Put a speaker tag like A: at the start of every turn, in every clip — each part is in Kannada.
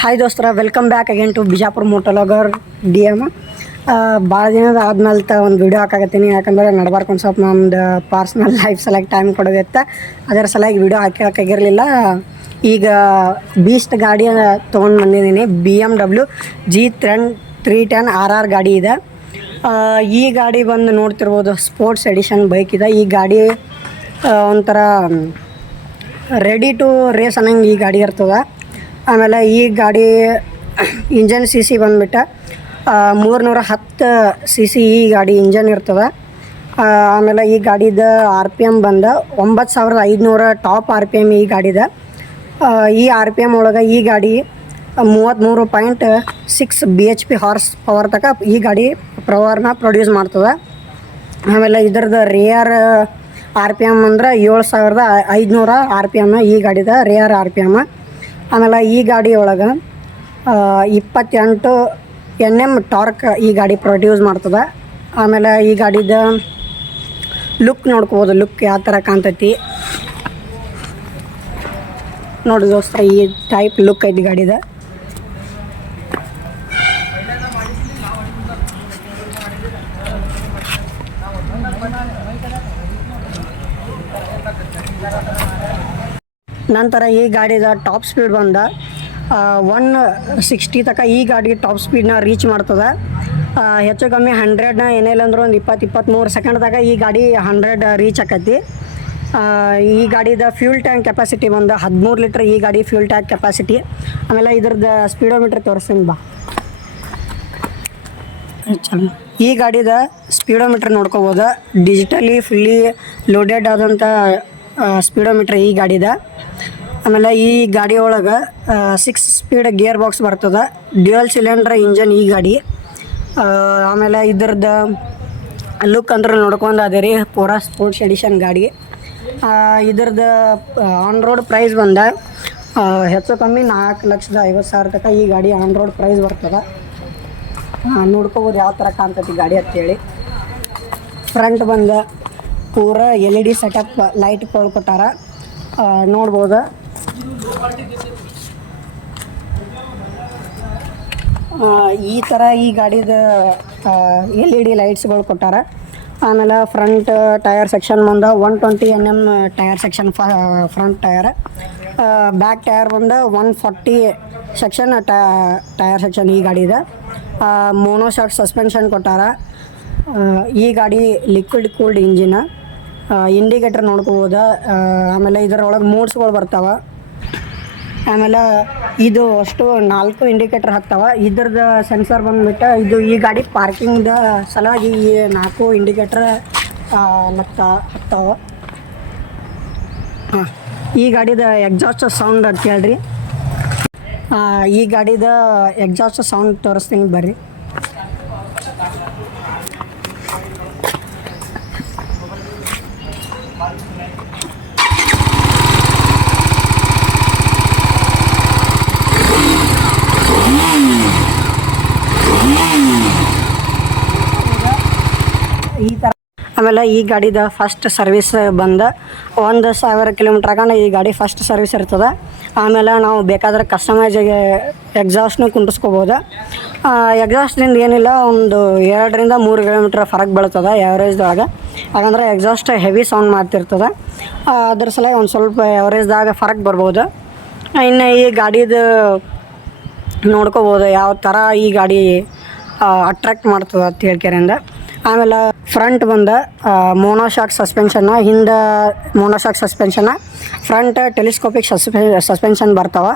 A: ಹಾಯ್ ದೋಸ್ತರ welcome back again to Bijapur motovlogger D M ಭಾಳ ದಿನದ ಆದ್ಮೇಲೆ ತ ಒಂದು ವಿಡಿಯೋ ಹಾಕಾಕತ್ತೀನಿ. ಯಾಕಂದ್ರೆ ನಡ್ಬಾರ್ಕು ಒಂದು ಸ್ವಲ್ಪ ನಮ್ದು ಪರ್ಸ್ನಲ್ ಲೈಫ್ ಸಲಕ್ಕೆ ಟೈಮ್ ಕೊಡೋದಿತ್ತ. ಅದರ ಸಲಾಗಿ ವಿಡಿಯೋ ಹಾಕೋಕ್ಕಾಗಿರಲಿಲ್ಲ ಈಗ ಬೀಸ್ಟ್ ಗಾಡಿ ತೊಗೊಂಡು ಬಂದಿದ್ದೀನಿ. ಬಿ ಎಂ ಡಬ್ಲ್ಯೂ ಜಿ ತ್ರೆನ್ ತ್ರೀ ಟೆನ್ ಆರ್ ಆರ್ ಗಾಡಿ ಇದೆ. ಈ ಗಾಡಿ ಬಂದು ನೋಡ್ತಿರ್ಬೋದು ಸ್ಪೋರ್ಟ್ಸ್ ಎಡಿಷನ್ ಬೈಕ್ ಇದೆ. ಈ ಗಾಡಿ ಒಂಥರ ರೆಡಿ ಟು ರೇಸ್ ಅನ್ನಂಗೆ ಈ ಗಾಡಿ ಇರ್ತದೆ. ಆಮೇಲೆ ಈ ಗಾಡಿ ಇಂಜನ್ ಸಿ ಸಿ ಬಂದ್ಬಿಟ್ಟು ಮೂರ್ನೂರ ಹತ್ತು ಸಿ ಸಿ ಈ ಗಾಡಿ ಇಂಜನ್ ಇರ್ತದೆ. ಆಮೇಲೆ ಈ ಗಾಡಿದ ಆರ್ ಪಿ ಎಂ ಬಂದು ಒಂಬತ್ತು ಸಾವಿರದ ಐದುನೂರ ಟಾಪ್ ಆರ್ ಪಿ ಎಂ ಈ ಗಾಡಿದ. ಈ ಆರ್ ಪಿ ಎಂ ಒಳಗೆ ಈ ಗಾಡಿ ಮೂವತ್ತ್ಮೂರು point six B H P horse power ತನಕ ಈ ಗಾಡಿ ಪವರ್ನ ಪ್ರೊಡ್ಯೂಸ್ ಮಾಡ್ತದೆ. ಆಮೇಲೆ ಇದ್ರದ್ದು ರೇಯರ್ ಆರ್ ಪಿ ಎಂ ಅಂದ್ರೆ ಏಳು ಸಾವಿರದ ಐದುನೂರ ಆರ್ ಪಿ ಎಂ ಈ ಗಾಡಿದ ರೇಯರ್ ಆರ್ ಪಿ ಎಂ ಆಮೇಲೆ ಈ ಗಾಡಿ ಒಳಗೆ ಇಪ್ಪತ್ತೆಂಟು ಎನ್ ಎಂ ಟಾರ್ಕ್ ಈ ಗಾಡಿ ಪ್ರೊಡ್ಯೂಸ್ ಮಾಡ್ತದೆ. ಆಮೇಲೆ ಈ ಗಾಡಿದ ಲುಕ್ ನೋಡ್ಕೋಬೋದು, ಲುಕ್ ಯಾವ ಥರ ಕಾಣ್ತೈತಿ. ನೋಡಿ ದೋಸ್ತ, ಈ ಟೈಪ್ ಲುಕ್ ಐತಿ ಗಾಡಿದ. ನಂತರ ಈ ಗಾಡಿದ ಟಾಪ್ ಸ್ಪೀಡ್ ಬಂದ ಒನ್ ಸಿಕ್ಸ್ಟಿ ತನಕ ಈ ಗಾಡಿ ಟಾಪ್ ಸ್ಪೀಡ್ನ ರೀಚ್ ಮಾಡ್ತದೆ. ಹೆಚ್ಚು ಕಮ್ಮಿ ಹಂಡ್ರೆಡ್ನ ಏನಿಲ್ಲ ಅಂದ್ರೆ ಒಂದು ಇಪ್ಪತ್ತು ಇಪ್ಪತ್ತ್ಮೂರು ಸೆಕೆಂಡ್ದಾಗ ಈ ಗಾಡಿ ಹಂಡ್ರೆಡ್ ರೀಚ್ ಆಕೈತಿ. ಈ ಗಾಡಿದ ಫ್ಯೂಲ್ ಟ್ಯಾಂಕ್ ಕೆಪಾಸಿಟಿ ಬಂದು ಹದಿಮೂರು ಲೀಟ್ರ್ ಈ ಗಾಡಿ ಫ್ಯೂಲ್ ಟ್ಯಾಂಕ್ ಕೆಪಾಸಿಟಿ ಆಮೇಲೆ ಇದ್ರದ್ದು ಸ್ಪೀಡೋಮೀಟ್ರ್ ತೋರಿಸ್ತೀನಿ ಬಾ. ಈ ಗಾಡಿದ ಸ್ಪೀಡೋಮೀಟ್ರ್ ನೋಡ್ಕೋಬೋದು. ಡಿಜಿಟಲಿ ಫುಲ್ಲಿ ಲೋಡೆಡ್ ಆದಂಥ ಸ್ಪೀಡೋಮೀಟ್ರ್ ಈ ಗಾಡಿದ. ಆಮೇಲೆ ಈ ಗಾಡಿ ಒಳಗೆ ಸಿಕ್ಸ್ ಸ್ಪೀಡ್ ಗೇರ್ ಬಾಕ್ಸ್ ಬರ್ತದೆ. ಡ್ಯುಯಲ್ ಸಿಲಿಂಡ್ರ್ ಇಂಜನ್ ಈ ಗಾಡಿ. ಆಮೇಲೆ ಇದ್ರದ್ದು ಲುಕ್ ಅಂದ್ರೆ ನೋಡ್ಕೊಂಡು ಅದೇ ರೀ, ಪೂರಾ ಸ್ಪೋರ್ಟ್ಸ್ ಎಡಿಷನ್ ಗಾಡಿ. ಇದ್ರದ್ದು ಆನ್ ರೋಡ್ ಪ್ರೈಸ್ ಬಂದ ಹೆಚ್ಚು ಕಮ್ಮಿ ನಾಲ್ಕು ಲಕ್ಷದ ಐವತ್ತು ಸಾವಿರ ತನಕ ಈ ಗಾಡಿ ಆನ್ ರೋಡ್ ಪ್ರೈಸ್ ಬರ್ತದೆ. ನೋಡ್ಕೋಬೋದು ಯಾವ ಥರ ಕಾಣ್ತೈತಿ ಗಾಡಿ ಅಂತೇಳಿ. ಫ್ರಂಟ್ ಬಂದು ಪೂರ L E D setup light ಕೊಟ್ಟಾರ. ನೋಡ್ಬೋದು? ಈ ಥರ ಈ ಗಾಡಿದ ಎಲ್ ಇ ಡಿ ಲೈಟ್ಸ್ಗಳು ಕೊಟ್ಟಾರ. ಆಮೇಲೆ ಫ್ರಂಟ್ ಟಯರ್ ಸೆಕ್ಷನ್ ಬಂದ one twenty N M tyre section ಫ ಫ್ರಂಟ್ ಟಯರ್ ಬ್ಯಾಕ್ ಟಯರ್ ಬಂದ one forty section tyre section ಈ ಗಾಡಿದ. ಮೋನೋಶಾಕ್ ಸಸ್ಪೆನ್ಷನ್ ಕೊಟ್ಟಾರ. ಈ ಗಾಡಿ ಲಿಕ್ವಿಡ್ ಕೂಲ್ಡ್ ಇಂಜಿನ್ ಇಂಡಿಕೇಟರ್ ನೋಡ್ಕೋಬೋದು? ಆಮೇಲೆ ಇದರೊಳಗೆ ಮೂಡ್ಸ್ಗಳು ಬರ್ತಾವೆ. ಆಮೇಲೆ ಇದು ಅಷ್ಟು ನಾಲ್ಕು ಇಂಡಿಕೇಟರ್ ಹಾಕ್ತಾವ. ಇದ್ರದ್ದು ಸೆನ್ಸರ್ ಬಂದ್ಬಿಟ್ಟು ಇದು ಈ ಗಾಡಿ ಪಾರ್ಕಿಂಗ್ದ ಸಲುವಾಗಿ ಈ ನಾಲ್ಕು ಇಂಡಿಕೇಟರ್ ಲಗ್ತಾ ಹಾಕ್ತಾವ. ಹಾಂ, ಈ ಗಾಡಿದ ಎಕ್ಸಾಸ್ಟ್ ಸೌಂಡ್ ಅಂತ ಕೇಳ್ರಿ. ಈ ಗಾಡಿದ ಎಕ್ಸಾಸ್ಟ್ ಸೌಂಡ್ ತೋರಿಸ್ತೀನಿ ಬರ್ರಿ. ಈ ಥರ ಆಮೇಲೆ ಈ ಗಾಡಿದ ಫಸ್ಟ್ ಸರ್ವಿಸ್ ಬಂದ ಒಂದು ಸಾವಿರ ಕಿಲೋಮೀಟ್ರ್ ಆಗಣ ಈ ಗಾಡಿ ಫಸ್ಟ್ ಸರ್ವಿಸ್ ಇರ್ತದೆ. ಆಮೇಲೆ ನಾವು ಬೇಕಾದ್ರೆ ಕಸ್ಟಮೈಜಿಗೆ ಎಕ್ಸಾಸ್ಟ್ನು ಕುಂಟಿಸ್ಕೋಬೋದು ಎಕ್ಸಾಸ್ಟ್ನಿಂದ ಏನಿಲ್ಲ, ಒಂದು ಎರಡರಿಂದ ಮೂರು ಕಿಲೋಮೀಟ್ರ್ ಫರಕ್ ಬೀಳ್ತದೆ ಎವರೇಜ್ದೊಳಗೆ ಯಾಕಂದ್ರೆ ಎಕ್ಸಾಸ್ಟ್ ಹೆವಿ ಸೌಂಡ್ ಮಾಡ್ತಿರ್ತದೆ. ಅದ್ರ ಸಲ ಒಂದು ಸ್ವಲ್ಪ ಎವರೇಜ್ದಾಗ ಫರಕ್ ಬರ್ಬೋದು. ಇನ್ನು ಈ ಗಾಡಿದು ನೋಡ್ಕೋಬೋದು ಯಾವ ಥರ ಈ ಗಾಡಿ ಅಟ್ರಾಕ್ಟ್ ಮಾಡ್ತದೆ ಅಂತ ಹೇಳ್ಕೆರಿಂದ ಆಮೇಲೆ ಫ್ರಂಟ್ ಬಂದ ಮೋನೋಶಾಕ್ ಸಸ್ಪೆನ್ಷನ್ನ ಹಿಂದೆ ಮೋನೋಶಾಕ್ ಸಸ್ಪೆನ್ಷನ್ನ ಫ್ರಂಟ್ ಟೆಲಿಸ್ಕೋಪಿಕ್ ಸಸ್ಪೆ ಸಸ್ಪೆನ್ಷನ್ ಬರ್ತಾವೆ.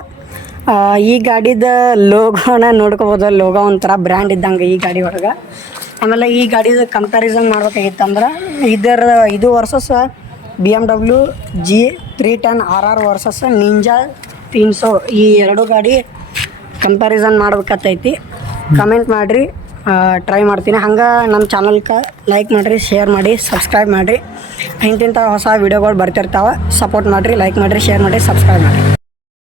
A: ಈ ಗಾಡಿದ ಲೋಗೋನ ನೋಡ್ಕೋಬೋದು. ಲೋಗೋ ಒಂಥರ ಬ್ರ್ಯಾಂಡ್ ಇದ್ದಂಗೆ ಈ ಗಾಡಿ ಒಳಗೆ. ಆಮೇಲೆ ಈ ಗಾಡಿದ ಕಂಪ್ಯಾರಿಸನ್ ಮಾಡ್ಬೇಕಾಗಿತ್ತಂದ್ರೆ ಇದರ ಇದು versus B M W G three ten R R versus Ninja ತೀನ್ ಸೋ ಈ ಎರಡು ಗಾಡಿ ಕಂಪ್ಯಾರಿಸನ್ ಮಾಡ್ಬೇಕತ್ತೈತಿ ಕಮೆಂಟ್ ಮಾಡಿರಿ ಟ್ರೈ ಮಾಡ್ತೀನಿ. ಹಂಗೆ ನಮ್ಮ ಚಾನಲ್ಗೆ ಲೈಕ್ ಮಾಡಿರಿ ಶೇರ್ ಮಾಡಿ ಸಬ್ಸ್ಕ್ರೈಬ್ ಮಾಡಿರಿ. ಇಂತಿಂಥ ಹೊಸ ವೀಡಿಯೋಗಳು ಬರ್ತಿರ್ತಾವೆ. ಸಪೋರ್ಟ್ ಮಾಡಿರಿ ಲೈಕ್ ಮಾಡಿರಿ ಶೇರ್ ಮಾಡಿರಿ ಸಬ್ಸ್ಕ್ರೈಬ್ ಮಾಡಿರಿ.